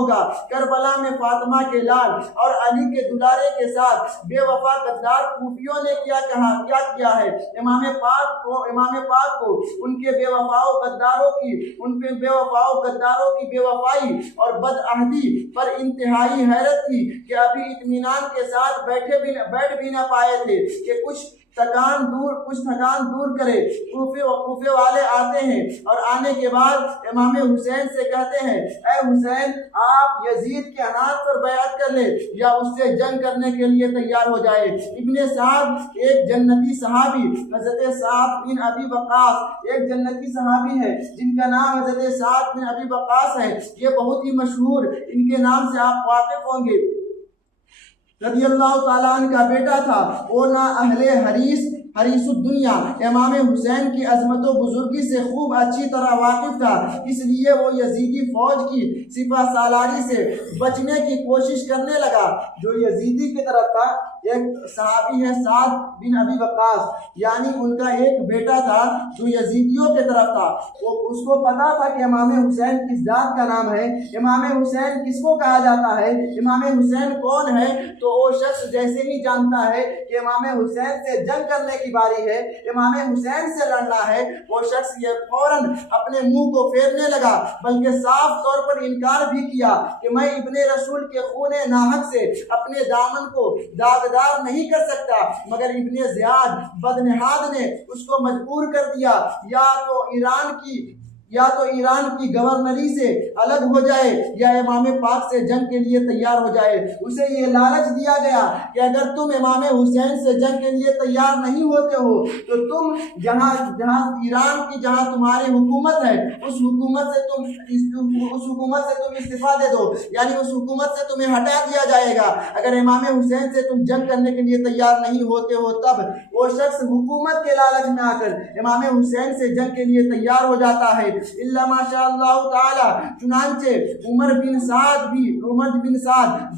ہوگا۔ کربلا میں فاطمہ کے لال اور علی کے دلارے کے ساتھ بے وفا غدار کوفیوں نے کیا کیا ہے۔ امام پاک کو ان کے بے وفا و غداروں کی بے وفائی اور بدعہدی پر انتہائی حیرت تھی کہ ابھی اطمینان کے ساتھ بیٹھ بھی نہ پائے تھے کہ کچھ تھکان دور کرے۔ کوفے والے آتے ہیں اور آنے کے بعد امام حسین سے کہتے ہیں، اے حسین، آپ یزید کے ہاتھ پر بیعت کر لے یا اس سے جنگ کرنے کے لیے تیار ہو جائے۔ ابن سعد ایک جنتی صحابی حضرت سعد بن ابی وقاص ایک جنتی صحابی ہے جن کا نام حضرت سعد بن ابی وقاص ہے۔ یہ بہت ہی مشہور، ان کے نام سے آپ واقف ہوں گے، رضی اللہ تعالیٰ عنہ کا بیٹا تھا۔ وہ نہ اہل حریص الدنیا امام حسین کی عظمت و بزرگی سے خوب اچھی طرح واقف تھا، اس لیے وہ یزیدی فوج کی سپہ سالاری سے بچنے کی کوشش کرنے لگا۔ جو یزیدی کی طرف تھا، ایک صحابی ہے سعد بن ابی وقاص، یعنی ان کا ایک بیٹا تھا جو یزیدیوں کی طرف تھا۔ اس کو پتا تھا کہ امام حسین کس ذات کا نام ہے، امام حسین کس کو کہا جاتا ہے، امام حسین کون ہے۔ تو وہ شخص جیسے ہی جانتا ہے کہ امام حسین سے جنگ کرنے کی باری ہے، امام حسین سے لڑنا ہے، وہ شخص یہ فوراً اپنے منہ کو پھیرنے لگا، بلکہ صاف طور پر انکار بھی کیا کہ میں ابن رسول کے خون ناحق سے اپنے دامن کو داغدار نہیں کر سکتا۔ مگر ابن زیاد بدنہاد نے اس کو مجبور کر دیا، یا تو ایران کی گورنری سے الگ ہو جائے یا امام پاک سے جنگ کے لیے تیار ہو جائے۔ اسے یہ لالچ دیا گیا کہ اگر تم امام حسین سے جنگ کے لیے تیار نہیں ہوتے ہو تو تم جہاں تمہاری حکومت ہے اس حکومت سے تم استعفیٰ دے دو، یعنی اس حکومت سے تمہیں ہٹا دیا جائے گا۔ اگر امام حسین سے تم جنگ کرنے کے لیے تیار نہیں ہوتے ہو تب وہ شخص حکومت کے لالچ میں آ کر امام حسین سے جنگ کے لیے تیار ہو جاتا ہے۔ اللہ ماشاء اللہ تعالی، چنانچہ عمر بن سعد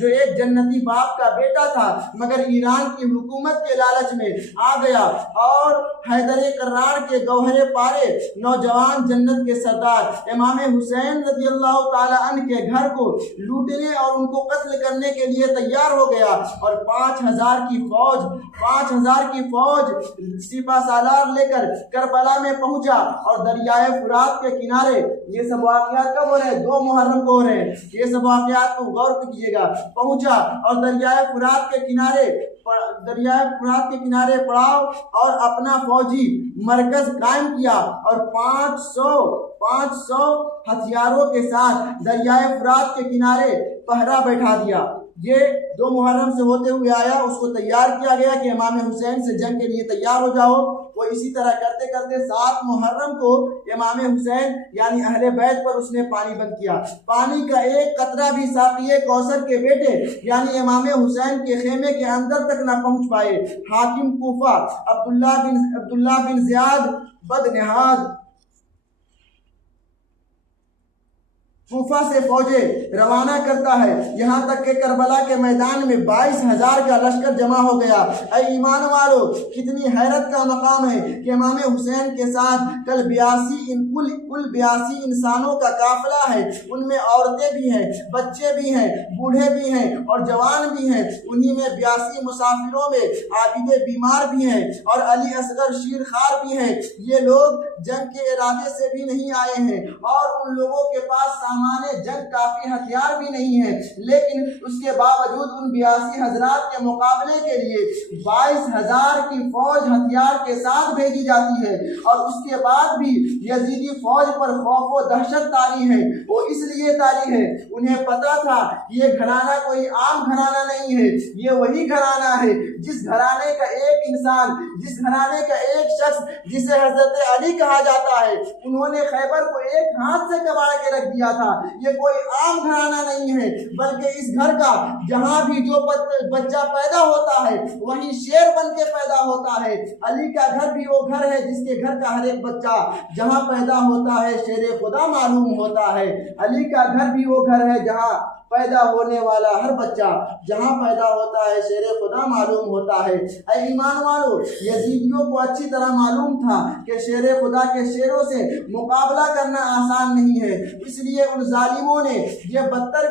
جو ایک جنتی باپ کا بیٹا تھا مگر ایران کی حکومت کے لالچ میں آ گیا، اور حیدر کرار کے گوہر پارے نوجوان جنت کے سردار امام حسین رضی اللہ تعالی عنہ کے گھر کو لوٹنے اور ان کو قتل کرنے کے لیے تیار ہو گیا، اور 5000 کی فوج سپہ سالار لے کر کربلا میں پہنچا، اور دریائے فرات کے کنارے، یہ سب واقعات کب ہو رہے ہیں؟ 2 محرم کو ہو رہے ہیں، یہ سب واقعات کو غور کیجیے گا۔ پہنچا اور دریائے فرات کے کنارے پڑاؤ اور اپنا فوجی مرکز قائم کیا، اور 500 ہتھیاروں کے ساتھ دریائے فرات کے کنارے پہرا بیٹھا دیا۔ یہ 2 محرم سے ہوتے ہوئے آیا، اس کو تیار کیا گیا کہ امام حسین سے جنگ کے لیے تیار ہو جاؤ۔ وہ اسی طرح کرتے کرتے 7 محرم کو امام حسین یعنی اہل بیت پر اس نے پانی بند کیا۔ پانی کا ایک قطرہ بھی ساقیہ کوثر کے بیٹے یعنی امام حسین کے خیمے کے اندر تک نہ پہنچ پائے۔ حاکم کوفہ عبداللہ بن زیاد بدنہاد کوفہ سے فوجیں روانہ کرتا ہے، یہاں تک کہ کربلا کے میدان میں 22,000 کا لشکر جمع ہو گیا۔ اے ایمان والو، کتنی حیرت کا مقام ہے کہ امام حسین کے ساتھ کل 82 انسانوں کا قافلہ ہے، ان میں عورتیں بھی ہیں، بچے بھی ہیں، بوڑھے بھی ہیں اور جوان بھی ہیں، انہی میں 82 مسافروں میں عابد بیمار بھی ہیں اور علی اصغر شیر خوار بھی ہیں۔ یہ لوگ جنگ کے ارادے سے بھی نہیں آئے ہیں اور ان لوگوں کے پاس جنگ کافی ہتھیار بھی نہیں ہے، لیکن اس کے باوجود ان 82 حضرات کے مقابلے کے لیے 22,000 کی فوج ہتھیار کے ساتھ بھیجی جاتی ہے، اور اس کے بعد بھی یزیدی فوج پر خوف و دہشت طاری ہے۔ وہ اس لیے طاری ہے، انہیں پتا تھا یہ گھرانہ کوئی عام گھرانہ نہیں ہے، یہ وہی گھرانہ ہے جس گھرانے کا ایک انسان، جس گھرانے کا ایک شخص جسے حضرت علی کہا جاتا ہے، انہوں نے خیبر کو ایک ہاتھ سے کباڑ کے رکھ دیا تھا۔ یہ کوئی عام گھرانہ نہیں ہے، بلکہ اس گھر کا جہاں بھی جو بچہ پیدا ہوتا ہے وہیں شیر بن کے پیدا ہوتا ہے۔ علی کا گھر بھی وہ گھر ہے جس کے گھر کا ہر ایک بچہ جہاں پیدا ہوتا ہے شیر خدا معلوم ہوتا ہے۔ علی کا گھر بھی وہ گھر ہے جہاں پیدا ہونے والا ہر بچہ جہاں پیدا ہوتا ہے شیر خدا معلوم ہوتا ہے۔ اے ایمان والو، یزیدیوں کو اچھی طرح معلوم تھا کہ شیر خدا کے شیروں سے مقابلہ کرنا آسان نہیں ہے، اس لیے ان ظالموں نے یہ بدتر